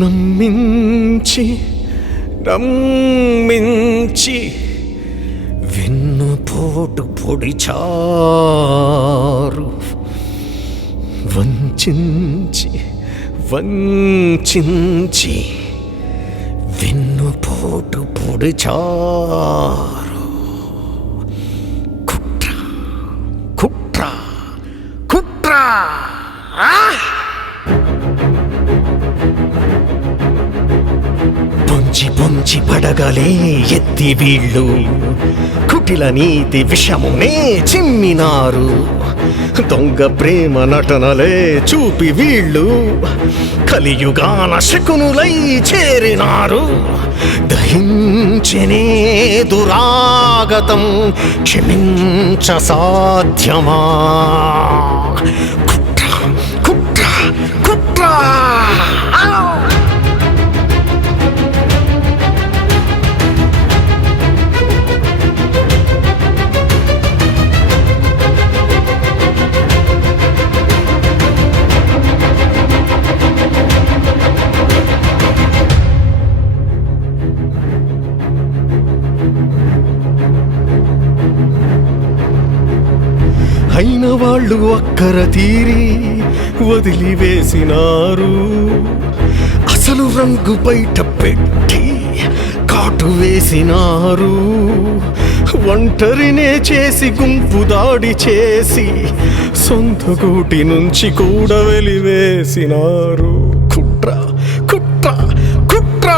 నమ్మించి నమ్మించి వెన్నుపోటు పొడిచారు, వంచించి వంచించి వెన్నుపోటు పొడిచారు. కుట్ర కుట్ర కుట్ర. పొంచి పొంచి పడగలే ఎత్తి వీళ్ళు కుటిల నీతి విషమునే చిమ్మినారు. దొంగ ప్రేమ నటనలే చూపి వీళ్ళు కలియుగాన శకునులై చేరినారు. దహించనే దురాగతం క్షమించ సాధ్యమా? కుట్ర కుట్ర కుట్ర. అయిన వాళ్ళు అక్కర తీరి వదిలివేసినారు. అసలు రంగు బయట పెట్టి కాటు వేసినారు. ఒంటరినే చేసి గుంపు దాడి చేసి సొంత గూటి నుంచి కూడా వెలివేసినారు. కుట్ర కుట్ర కుట్ర.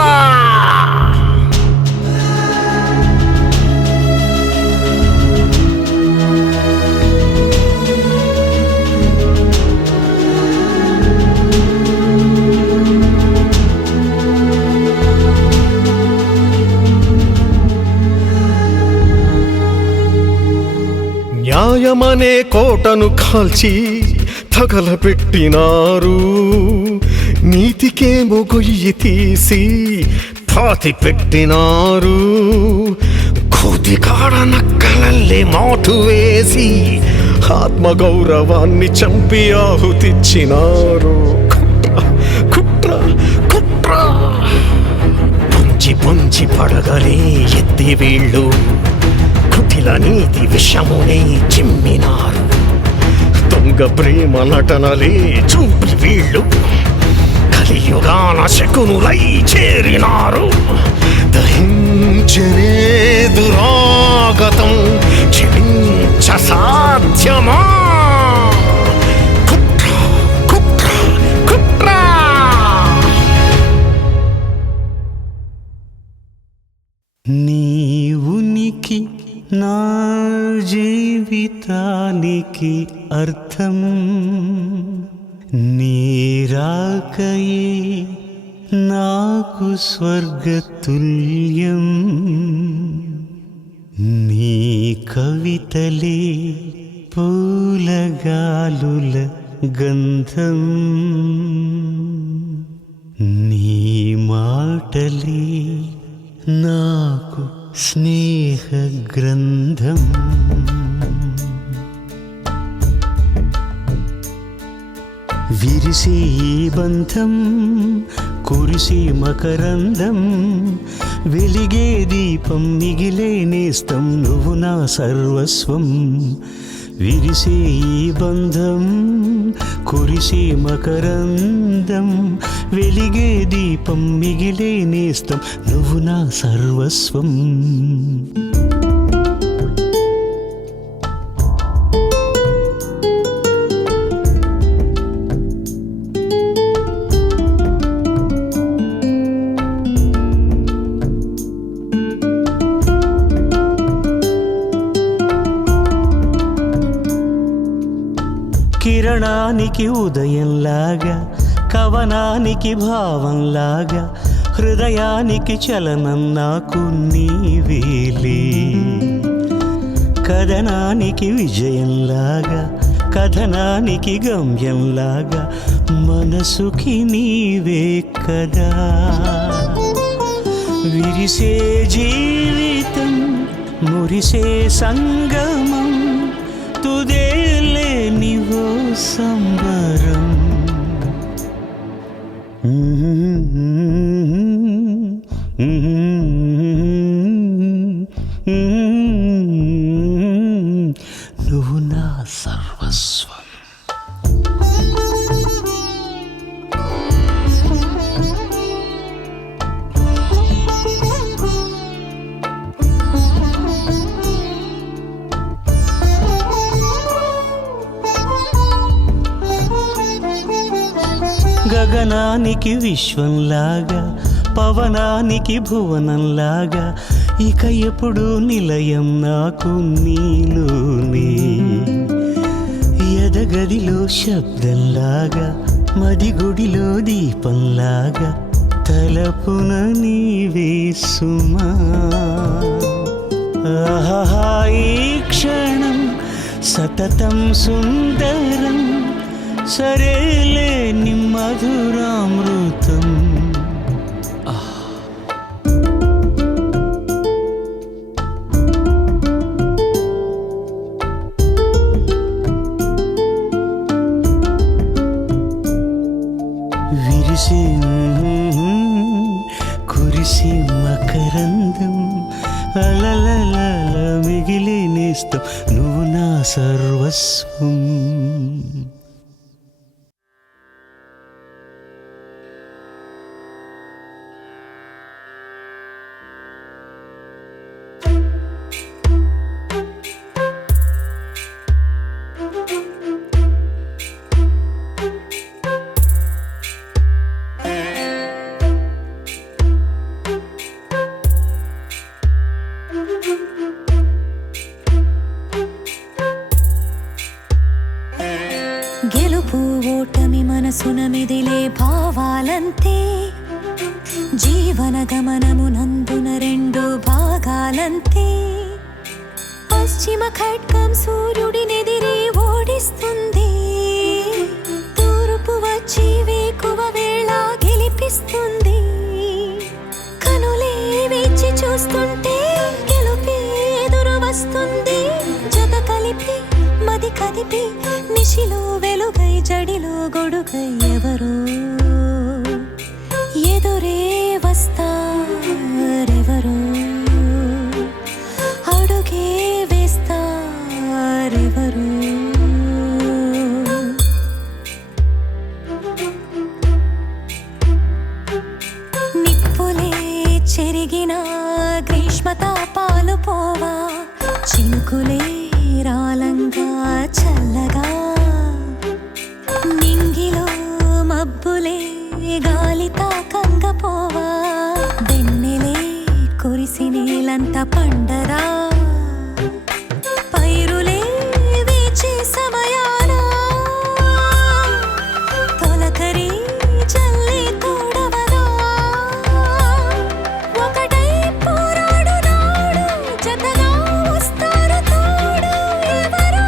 న్యాయమనే కోటను కాల్చి తగలబెట్టినారు. నీతికేమో గొయ్యి తీసి పాతి పెట్టినారు. కోతికాడ నక్కలల్లే మాటు వేసి ఆత్మగౌరవాన్ని చంపి ఆహుతిచ్చినారు. కుట్ర కుట్ర కుట్ర. పొంచి పొంచి పడగలే ఎత్తి వీళ్ళు కుటిల నీతి విషమునే చిమ్మినారు. దొంగ ప్రేమ నటనలే చూపి వీళ్ళు కలియుగాన శకునులై చేరినారు. దహించనే దురాగతం క్షమించ సాధ్యమా? కుట్ర కుట్ర కుట్ర. నీ ఉనికి నా జీవితానికి అర్థం, నీ రాకయే నాకు స్వర్గతుల్యం. నీ కవితలే పూలగాలుల గంధం, నీ మాటలే నాకు స్నేహ గ్రంథం. విరిసే ఈ బంధం కురిసే మకరందం, వెలిగే దీపం మిగిలే నేస్తం నువ్వు నా సర్వస్వం. విరిసే ఈ బంధం కురిసే మకరందం, వెలిగే దీపం మిగిలే నేస్తం నువ్వు నా సర్వస్వం. కిరణానికి ఉదయంలాగా, కవనానికి భావంలాగా, హృదయానికి చలనం నాకు నీవేలే. కథనానికి విజయంలాగా, కథనానికి గమ్యంలాగా, మనసుకి నీవే కదా. విరిసే జీవితం మురిసే సంగమం, తుదేలే నివో సంబరం. గగనానికి విశ్వంలాగా, పవనానికి భువనంలాగా, ఇక ఎప్పుడు నిలయం నాకు నీలోనే. ఎదగదిలో శబ్దంలాగా, మదిగుడిలో దీపంలాగా, తలపున నీవే సుమా. ఆహా ఈ క్షణం సతతం సుందరం, సరేలే ని మధురామృతం. విరిసి కురిసి మకరందం, అలలల మిగిలి నేస్తం, నువ్వు నా సర్వస్వం. గెలుపు ఓటమి మనసున మిదిలే భావాలంతే, జీవన గమనము నందున రెండు భాగాలంతే. పశ్చిమ ఖడ్గం సూర్యుడినెదిరి ఓడిస్తుంది, తూర్పు వచ్చి వేకువ వేళ గెలిపిస్తుంది. కనులే వేచి చూస్తుంటే గెలుపే ఎదురు వస్తుంది. జత కలిపి మది కదిపి నిశిలో వెలుగై జడిలో గొడుగై ఎవరో ఎదురే వస్తారెవరో, అడుగే వేస్తారెవరో. నిప్పులే చెరిగిన గ్రీష్మతాపాలు పోవా, చినుకులే రాలంగా చల్లగా, నింగిలో మబ్బులే గాలి తాకంగా పోవా, వెన్నెలే కురిసి నీలంత పండరా, పైరులే వేచే సమయాన తొలకరి చల్లి తోడవదా. ఒకటై పోరాడు నాడు, జతగా వస్తారు తోడు ఎవరో.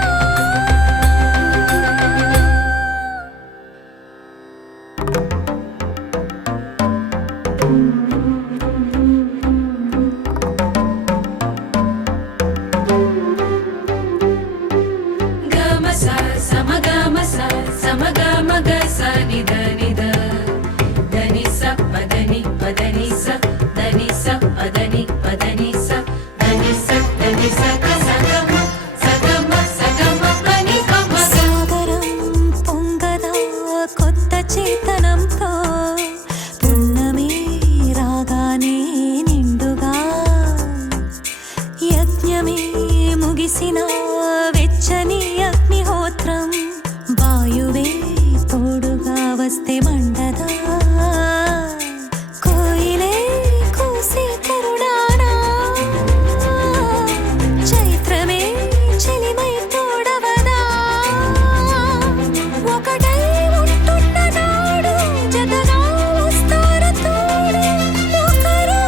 సాగరం పొంగదా కొత్త చేతనంతో, పున్నమి రాగానే నిండుగా, యజ్ఞమే ముగిసిన వెచ్చని అగ్నిహోత్రం, వాయువే తోడుగా వస్తే మండదా. కోయిలే కూసే కరుణానా, చైత్రమే చెలిమై తోడవదా. ఒకటై ఉంటున్న నాడు, జతగా వస్తారు తోడు ఒకరు.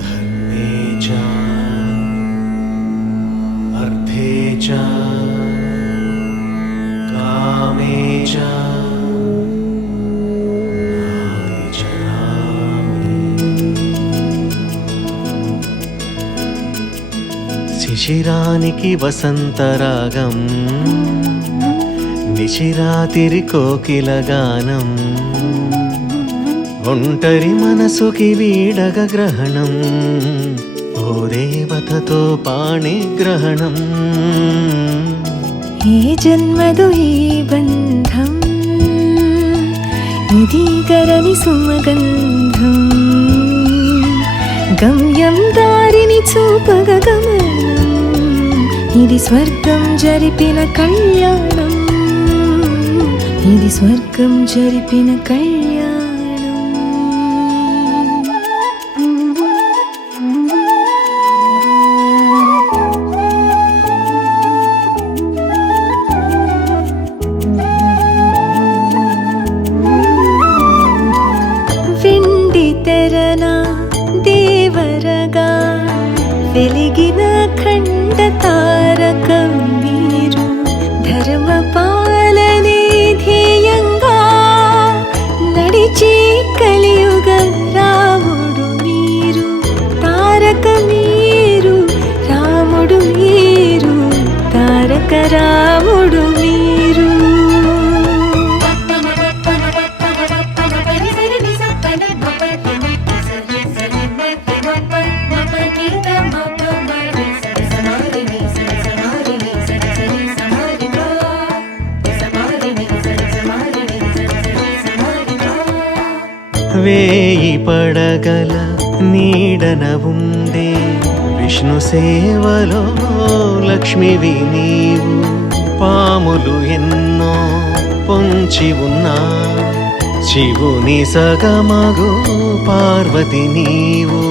ధర్మే చ అర్థే చ కామే చ నాది చ రామే. శిశిరానికి వసంతరాగం, నిశిరాతిరి కోకిల గానం, ఒంటరి మనసుకి వీడగ గ్రహణం, ఓ దేవతతో పాణిగ్రహణం. ఏ జన్మదు ఈ బంధం, ఇది గరని సుమగంధం, గమ్యం దారిని చూపగ గమనం. ఇది స్వర్గం జరిపిన కళ్యాణం, ఇది స్వర్గం జరిపిన కళ్యాణం. వెండి తెరన దేవరగా వెలిగిన ఖండ తారకం మీరు, ధర్మ పాలనే ధ్యేయంగా నడిచి కలియుగ రాముడు మీరు, తారక మీరు, రాముడు మీరు, తారక రాముడు మీరు. వేయి పడగల నీడన ఉండే విష్ణు సేవలో లక్ష్మివి నీవు, పాములు ఎన్నో పొంచి ఉన్నా శివుని సగమగు పార్వతి నీవు,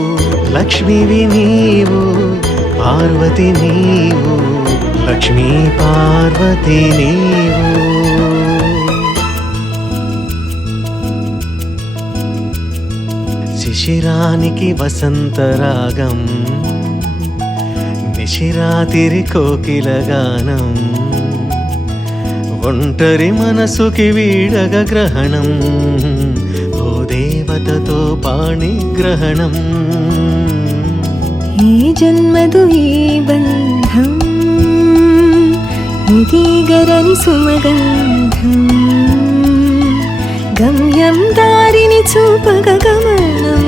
లక్ష్మివి నీవు, పార్వతి నీవు, లక్ష్మీ పార్వతి నీవు. శిశిరానికి వసంతరాగం, నిశిరాతిరి కోకిల గానం, ఒంటరి మనసుకి వీడగ గ్రహణం, ఓ దేవతతో పాణిగ్రహణం. ఈ జన్మదు ఈ బంధం, ఇది గరని సుమగంధం, గమ్యం దారిని చూపగ గమనం,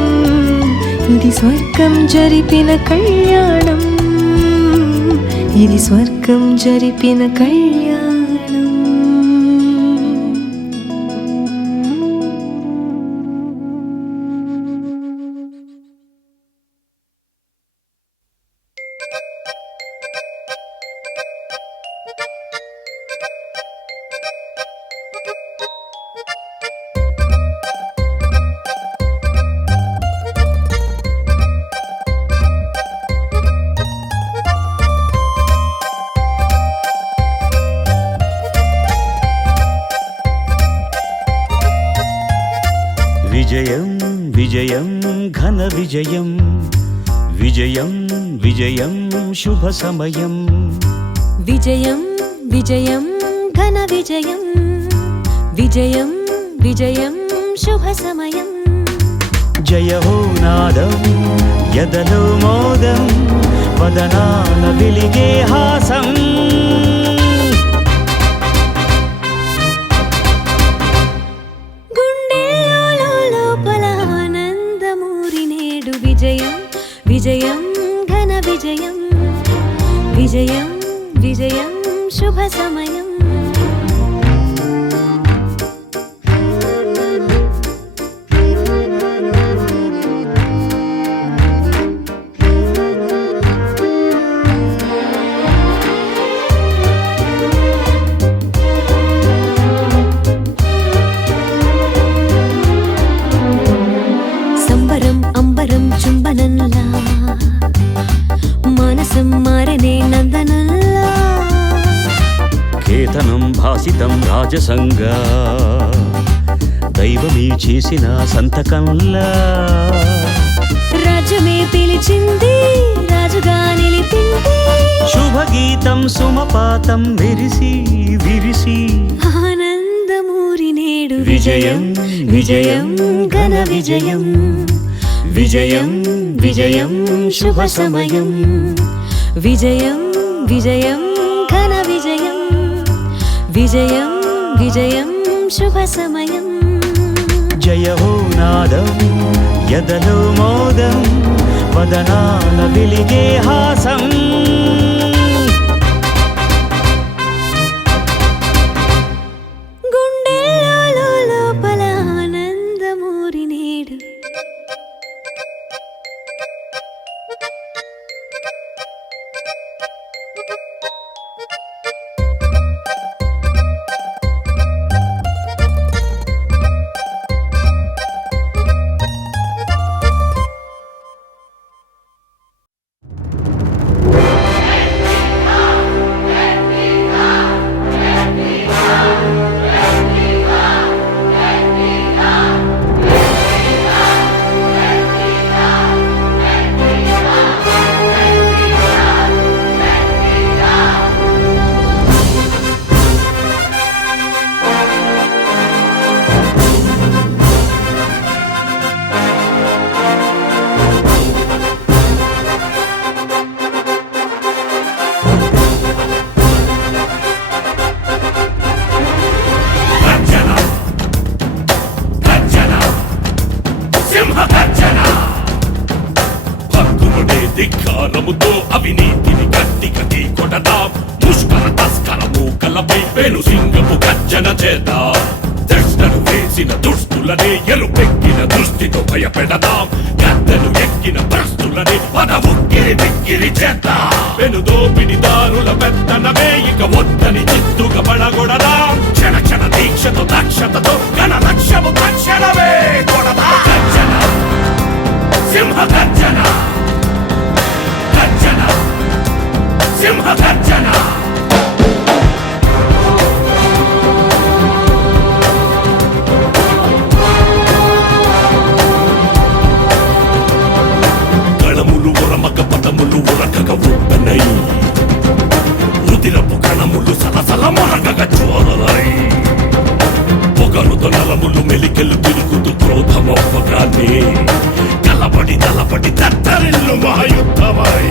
ఇది స్వర్గం జరిపిన కళ్యాణం, ఇది స్వర్గం జరిపిన కళ్యాణం. విజయం విజయం ఘన విజయం, విజయం విజయం శుభ సమయం, విజయం విజయం ఘన విజయం, విజయం విజయం శుభ సమయం. జయహో నాదం యదలో మోదం, వదనాల వెలిగే హాసం. గుండెల్లో లోపల ఆనందమూరి నేడు విజయం విజయం ఘన విజయం, విజయం విజయం శుభ సమయం. సంబరం అంబరం చుంబనంలా, మానసం మారనే నందనంలా, కేతనం భాసితం రాజసంగా, దైవమే చేసిన సంతకంలా, రాజ్యమే పిలిచింది రాజుగా నిలిపింది, శుభగీతం సుమపాతం విరిసి విరిసి. ఆనందమూరి నేడు విజయం విజయం ఘన విజయం, విజయం విజయం శుభ సమయం, విజయం విజయం ఘన విజయం, విజయం విజయం శుభ సమయం. జయహో నాదం యదలో మోదం, వదనాల వెలిగే హాసం. గుండెల్లో లోపల ఆనందమూరి నేడు. గర్జన చేద్దాం. దృష్టను వేసిన దుష్టులనే ఎలుపెక్కిన దృష్టితో భయపెడదాం. గద్దెను ఎక్కిన భ్రష్టులని మన ఉక్కిరి బిక్కిరి చేద్దాం. పెనుదోపిడిదారుల పెత్తనమే ఇక వద్దని చిత్తుగా పడగొడదాం. క్షణ క్షణ దీక్షతో దక్షతతో ఘన లక్ష్యము తక్షణమే కొడదాం. గర్జన సింహ గర్జన, గర్జన సింహ గర్జన. కణములు ఉరమక పదములు ఉరకగ ఉత్తనై, రుదిరపు కణములు సలసల మరగగ జ్వాలలై, పొగరుతో నలములు మెలికెలు తిరుగుతూ క్రోధమవ్వగానే కలబడి తలబడి దత్తరిల్లు మహాయుద్ధమై.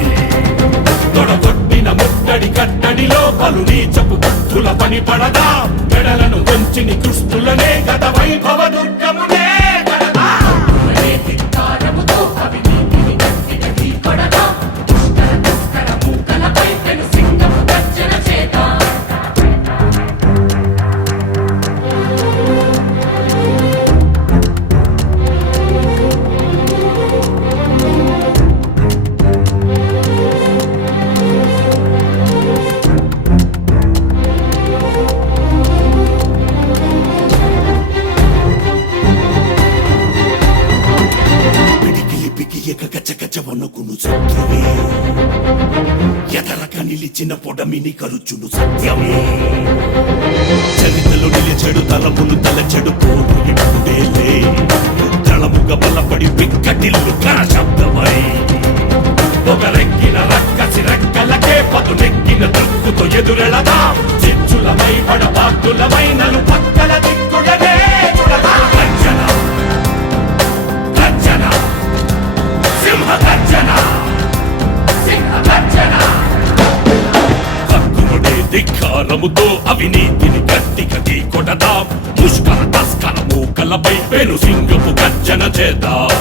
తొడగొట్టిన ముట్టడి కట్టడిలో పలు నీచపు బుద్ధుల పని పడదా. మెడలను వంచిని కృష్ణులనే గత వైభవ దుర్గమునే గడదా. ధిక్కారముతో అవినీతిని గట్టిగా ఢీకొడదా. దుష్టర దుష్కర మూకలపై పెను సింగము గర్జన చేద్దాం. గజవనుకును శత్రువే, ఎదరక నిలిచిన పొడమిని కరుచును సత్యమే. చరితలో నిలిచెడు తలములు తలచెడు పోరు ఇప్పుడేలే. దళముగా బలపడి పిక్కటిల్లు కర శబ్దమై, పొగరెక్కిన రక్కసి రెక్కలకే పదునెక్కిన దృక్కుతో ఎదురెళదాం. చిచ్చులమై పడబాటులమై నలు పక్కల దిక్కుడనే చూడదా. గర్జన గర్జన సింహ గర్జన, సింహ గర్జన. హక్కునుడే ధిక్కారముతో అవినీతిని గట్టిగా ఢీకొడదాం. ముష్కర తస్కర మూకలపై పెను సింగపు గర్జన చేద్దాం.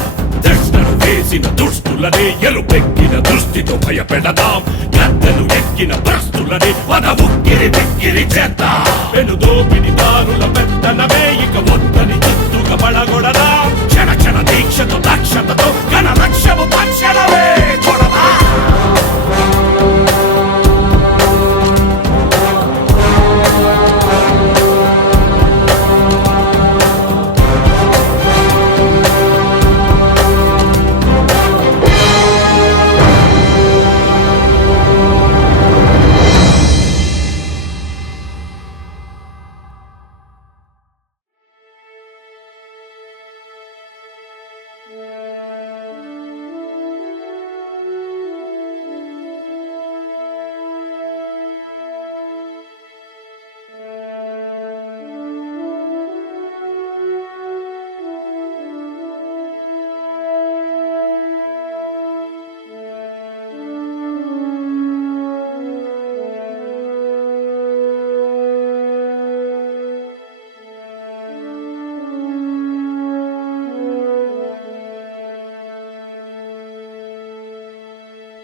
దృష్టను వేసిన దుష్టులనే ఎలుపెక్కిన దృష్టితో భయపెడదాం. గద్దెను ఎక్కిన భ్రష్టులని మన ఉక్కిరి బిక్కిరి చేద్దాం. పెనుదోపిడిదారుల పెత్తనమే ఇక వద్దని చిత్తుగా పడగొడదాం. క్షణ క్షణ దీక్షతో దక్షతతో ఘన లక్ష్యము తక్షణమే కొడదాం.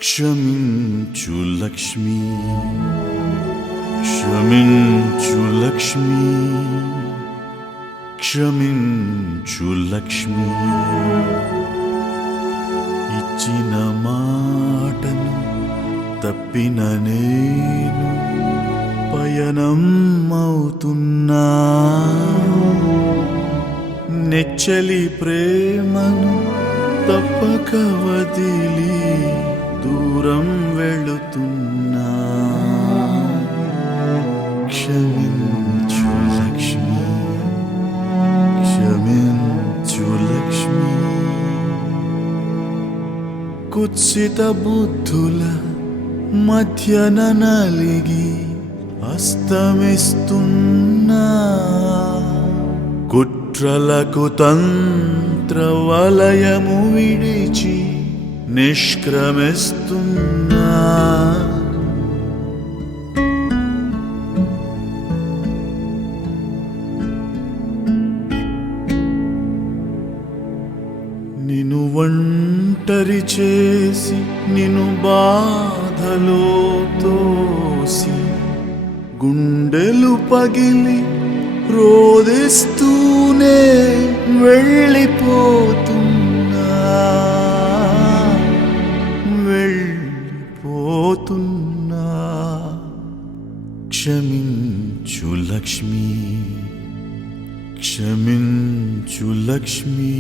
క్షమించు లక్ష్మి, క్షమించు లక్ష్మి, క్షమించు లక్ష్మి. ఇచ్చిన మాటను తప్పిన నేను పయనం అవుతున్నా. నెచ్చలి ప్రేమను తప్పక వదిలి దూరం వెళుతున్నా. క్షమించు లక్ష్మి, క్షమించు లక్ష్మి. కుత్సిత బుద్ధుల మధ్యన నలిగి అస్తమిస్తున్నా. కుట్రలకు తంత్ర వలయము విడిచి నిష్క్రమిస్తున్నా. నిన్ను ఒంటరి చేసి నిన్ను బాధలో తోసి గుండెలు పగిలి రోదిస్తూనే వెళ్ళిపోతున్నా వెళ్ళిపోతున్నా క్షమించు లక్ష్మి క్షమించు లక్ష్మి